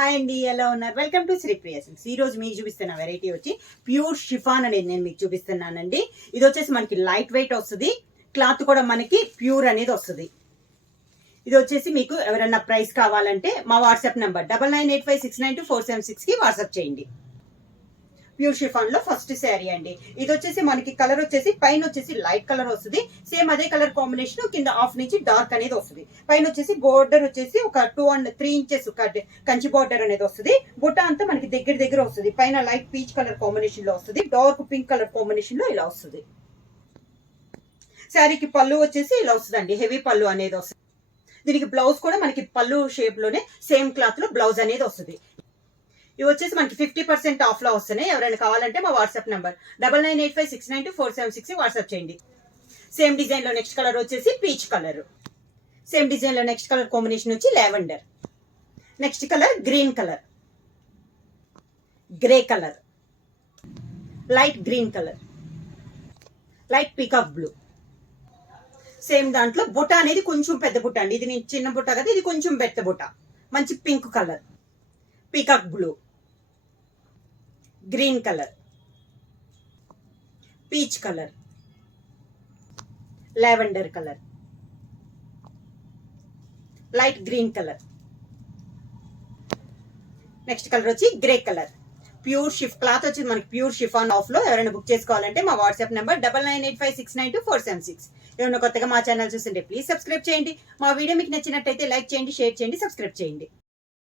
Hi అండి, ఎలా ఉన్నారు? Welcome to Shri Priya silks. ఈ రోజు మీకు చూపిస్తున్న వెరైటీ వచ్చి ప్యూర్ షిఫాన్ అనేది నేను మీకు చూపిస్తున్నానండి. ఇది వచ్చేసి మనకి లైట్ వెయిట్ వస్తుంది, క్లాత్ కూడా మనకి ప్యూర్ అనేది వస్తుంది. ఇది వచ్చేసి మీకు ఎవరైనా ప్రైస్ కావాలంటే మా వాట్సాప్ నెంబర్ 9985692476 కి వాట్సాప్ చేయండి. ప్యూర్ షిఫాన్ లో ఫస్ట్ శారీ అండి. ఇది వచ్చేసి మనకి కలర్ వచ్చేసి పైన వచ్చేసి లైట్ కలర్ వస్తుంది, సేమ్ అదే కలర్ కాంబినేషన్ కింద హాఫ్ నుంచి డార్క్ అనేది వస్తుంది. పైన వచ్చేసి బోర్డర్ వచ్చేసి ఒక 2 and 3 inches కంచి బోర్డర్ అనేది వస్తుంది. బుట్ట అంతా మనకి దగ్గర వస్తుంది. పైన లైట్ పీచ్ కలర్ కాంబినేషన్ లో వస్తుంది, డార్క్ పింక్ కలర్ కాంబినేషన్ లో ఇలా వస్తుంది. శారీకి పళ్ళు వచ్చేసి ఇలా వస్తుందండి, హెవీ పళ్ళు అనేది వస్తుంది. దీనికి బ్లౌజ్ కూడా మనకి పళ్ళు షేప్ లోనే సేమ్ క్లాత్ లో బ్లౌజ్ అనేది వస్తుంది. ఇవి వచ్చేసి మనకి 50% ఆఫ్ లో వస్తున్నాయి. ఎవరైనా కావాలంటే మా వాట్సాప్ నెంబర్ 9985692476 వాట్సాప్ చేయండి. సేమ్ డిజైన్ లో నెక్స్ట్ కలర్ వచ్చేసి పీచ్ కలర్. సేమ్ డిజైన్ లో నెక్స్ట్ కలర్ కాంబినేషన్ వచ్చి lavender. Next colour green colour, grey colour, light green colour, light peacock blue. Same దాంట్లో బుట్ట అనేది కొంచెం పెద్ద బుట్ట అండి. ఇది నేను చిన్న బుట్ట కదా, ఇది కొంచెం పెద్ద బుట్ట. మంచి pink colour, peacock blue, green colour, peach colour, lavender colour, light green colour. Next colour వచ్చి గ్రే కలర్. ప్యూర్ షిఫ్ క్లాత్ వచ్చి మనకి ప్యూర్ షిఫాన్ ఆఫ్ లో ఎవరైనా బుక్ చేసుకోవాలంటే మా వాట్సాప్ నెంబర్ 9985692476. ఎవరైనా కొత్తగా మా ఛానల్ చూస్తుంటే ప్లీజ్ సబ్స్క్రైబ్ చేయండి. మా వీడియో మీకు నచ్చినట్టయితే లైక్ చేయండి, షేర్ చేయండి, సబ్స్క్రైబ్ చేయండి.